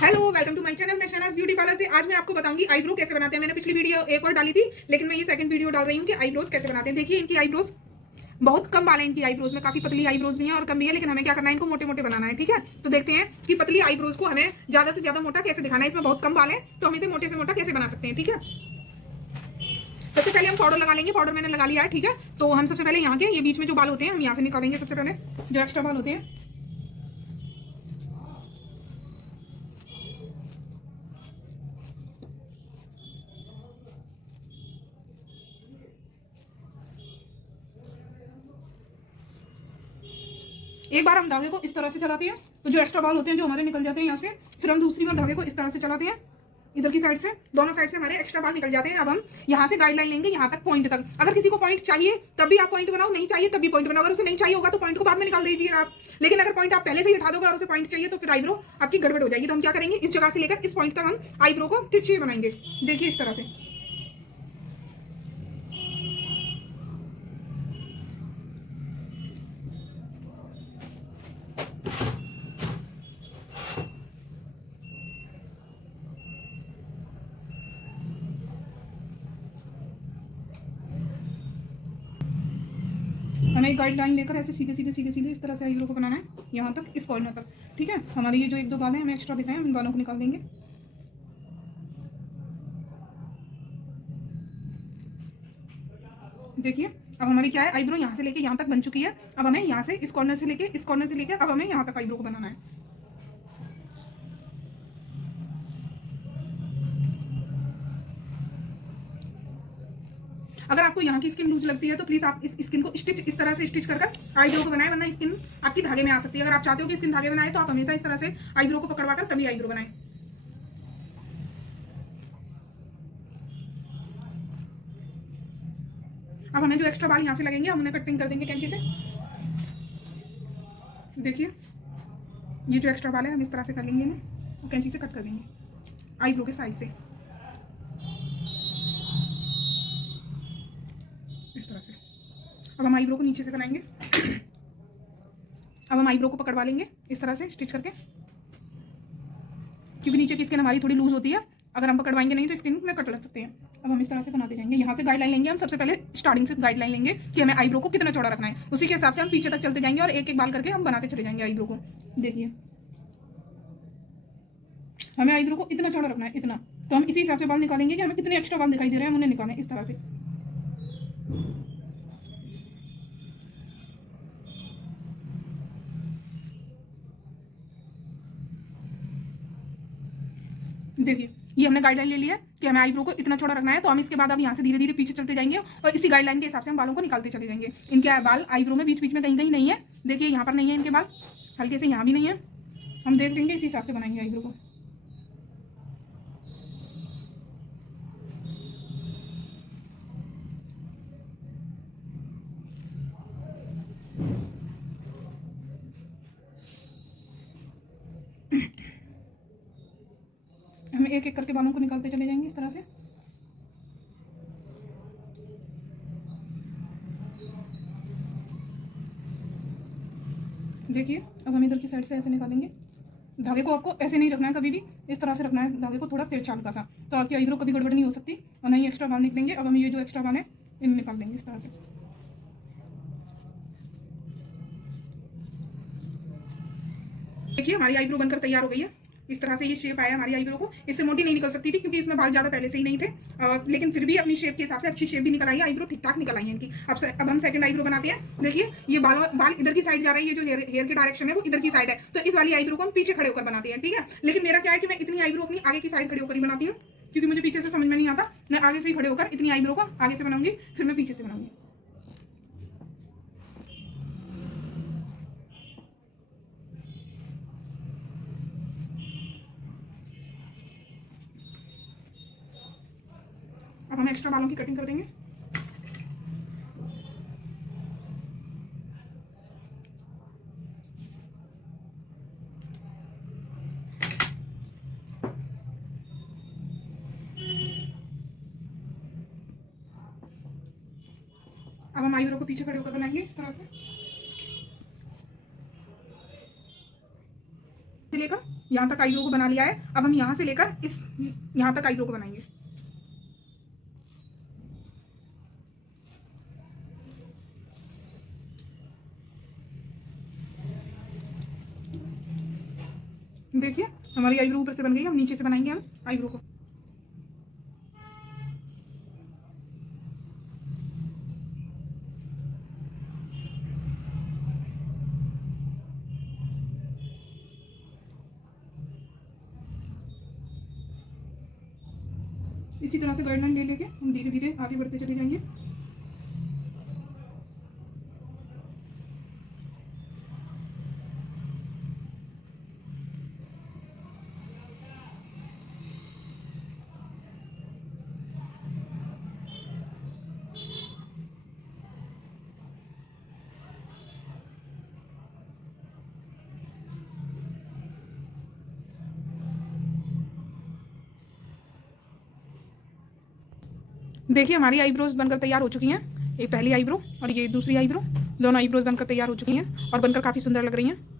Hello, welcome to my channel. मैं Shahnaz beauty parlour से। आज मैं आपको बताऊंगी आईब्रो कैसे बनाते हैं। मैंने पिछली वीडियो एक और डाली थी, लेकिन मैं ये सेकंड वीडियो डाल रही हूँ कि आईब्रोज कैसे बनाते हैं। देखिए, इनकी आईब्रोज बहुत कम बाल है। इनकी आईब्रोज में काफी पतली आईब्रोज भी है और कम भी है, लेकिन हमें क्या करना है, इनको मोटे मोटे बनाना है। ठीक है, तो देखते हैं कि पतली आईब्रोज को हमें ज्यादा से ज्यादा मोटा कैसे दिखाना है। इसमें बहुत कम बाल है, तो हम इसे मोटे से मोटा कैसे बना सकते हैं। ठीक है, सबसे पहले हम पाउडर लगा लेंगे। पाउडर मैंने लगा लिया है। ठीक है, तो हम सबसे पहले यहाँ के ये बीच में जो बाल होते हैं हम यहाँ से निकालेंगे। सबसे पहले जो एक्स्ट्रा बाल होते हैं, एक बार हम धागे को इस तरह से चलाते हैं तो जो एक्स्ट्रा बाल होते हैं जो हमारे निकल जाते हैं यहाँ से। फिर हम दूसरी बार धागे को इस तरह से चलाते हैं, इधर की साइड से, दोनों साइड से हमारे एक्स्ट्रा बाल निकल जाते हैं। अब हम यहाँ से गाइडलाइन लेंगे यहाँ तक, पॉइंट तक। अगर किसी को पॉइंट चाहिए तब भी आप पॉइंट बनाओ, नहीं चाहिए तब भी पॉइंट बनाओ। अगर उसे नहीं चाहिए होगा तो पॉइंट को बाद में निकाल दीजिए आप। लेकिन अगर पॉइंट आप पहले से ही हटा दोगे और उसे पॉइंट चाहिए तो फिर आईब्रो आपकी गड़बड़ हो जाएगी। तो हम क्या करेंगे, इस जगह से लेकर इस पॉइंट तक हम आईब्रो को तिरछे बनाएंगे। देखिए इस तरह से। हमें एक गाइडलाइन लेकर ऐसे सीधे सीधे सीधे सीधे इस तरह से आईब्रो को बनाना है, यहाँ तक, इस कॉर्नर तक। ठीक है, हमारे ये जो एक दो बाल हैं हमें एक्स्ट्रा दिख रहे हैं, हम इन बालों को निकाल देंगे। देखिए, अब हमारी क्या है, आईब्रो यहाँ से लेके यहाँ तक बन चुकी है। अब हमें यहाँ से इस कॉर्नर से लेके इस कॉर्नर से लेके अब हमें यहाँ तक आईब्रो को बनाना है। अगर आपको यहाँ की स्किन लूज लगती है तो प्लीज आप इस स्किन को स्टिच इस तरह से स्टिच कर आईब्रो को बनाए, वरना स्किन आपकी धागे में आ सकती है। अगर आप चाहते हो कि स्किन धागे बनाए तो आप हमेशा इस तरह से आईब्रो को पकड़वा कर तभी आईब्रो बनाए। अब हमें जो एक्स्ट्रा बाल यहाँ से लगेंगे हम उन्हें कटिंग कर देंगे कैंची से। देखिए, ये जो एक्स्ट्रा बाल है हम इस तरह से कर लेंगे इन्हें और कैंची से कट कर देंगे आईब्रो के साइज से, इस तरह से। अब हम आईब्रो को नीचे से बनाएंगे। अब हम आईब्रो को पकड़वा लेंगे इस तरह से स्टिच करके, क्योंकि नीचे की स्किन हमारी थोड़ी लूज होती है। अगर हम पकड़वाएंगे नहीं तो स्किन में कट लग सकते हैं। अब हम इस तरह से बनाते जाएंगे। यहाँ से गाइडलाइन लेंगे हम, सबसे पहले स्टार्टिंग से गाइडलाइन लेंगे कि हमें आईब्रो को कितना चौड़ा रखना है। उसी के हिसाब से हम पीछे तक चलते जाएंगे और एक एक बाल करके हम बनाते चले जाएंगे आईब्रो को। देखिए, हमें आईब्रो को इतना चौड़ा रखना है, इतना। तो हम इसी हिसाब से बाल निकालेंगे कि हमें कितने एक्स्ट्रा बाल दिखाई दे रहे हैं, हम उन्हें निकालें इस तरह से। देखिए, ये हमने गाइडलाइन ले लिया है कि हमें आईब्रो को इतना चौड़ा रखना है। तो हम इसके बाद अब यहाँ से धीरे धीरे पीछे चलते जाएंगे और इसी गाइडलाइन के हिसाब से हम बालों को निकालते चले जाएंगे। इनके बाल आईब्रो में बीच बीच में कहीं कहीं नहीं है। देखिए, यहाँ पर नहीं है इनके बाल, हल्के से यहाँ भी नहीं है। हम देख लेंगे, इसी हिसाब से बनाएंगे आईब्रो को। हम एक एक करके बालों को निकालते चले जाएंगे इस तरह से। देखिए, अब हम इधर की साइड से ऐसे निकालेंगे। धागे को आपको ऐसे नहीं रखना है, कभी भी इस तरह से रखना है धागे को, थोड़ा तिरछा हल्का सा, तो आपकी आईब्रो कभी गड़बड़ नहीं हो सकती और नहीं एक्स्ट्रा बाल निकलेंगे। अब हम ये जो एक्स्ट्रा बाल है इन्हें निकाल देंगे इस तरह से। देखिए, हमारी आईब्रो बनकर तैयार हो गई है। इस तरह से ये शेप आया हमारी आईब्रो को। इससे मोटी नहीं निकल सकती थी क्योंकि इसमें बाल ज्यादा पहले से ही नहीं थे, लेकिन फिर भी अपनी शेप के हिसाब से अच्छी शेप भी निकल आई है। आईब्रो ठीक ठाक निकल आई है इनकी। अब हम सेकंड आईब्रो बनाते हैं। देखिए, ये बाल इधर की साइड जा रही है, जो हेयर की डायरेक्शन है वो इधर की साइड है। तो इस वाली आईब्रो को हम पीछे खड़े होकर बनाते हैं। ठीक है, लेकिन मेरा क्या है कि मैं इतनी आईब्रो अपनी आगे की साइड खड़े होकर ही बनाती हूँ, क्योंकि मुझे पीछे से समझ में नहीं आता। मैं आगे से ही खड़े होकर इतनी आईब्रो को आगे से बनाऊंगी, फिर मैं पीछे से बनाऊंगी। अब हम एक्स्ट्रा बालों की कटिंग कर देंगे। अब हम आईब्रो को पीछे खड़े होकर बनाएंगे इस तरह से लेकर यहाँ तक आईब्रो को बना लिया है। अब हम यहाँ से लेकर इस यहाँ तक आईब्रो को बनाएंगे। देखिए हमारी आईब्रो ऊपर से बन गई। हम नीचे से बनाएंगे हम आईब्रो को। इसी तरह से गाइडलाइन ले लेके हम धीरे धीरे आगे बढ़ते चले जाएंगे। देखिए हमारी आईब्रोज बनकर तैयार हो चुकी हैं। ये पहली आईब्रो और ये दूसरी आईब्रो, दोनों आईब्रोज बनकर तैयार हो चुकी हैं और बनकर काफ़ी सुंदर लग रही हैं।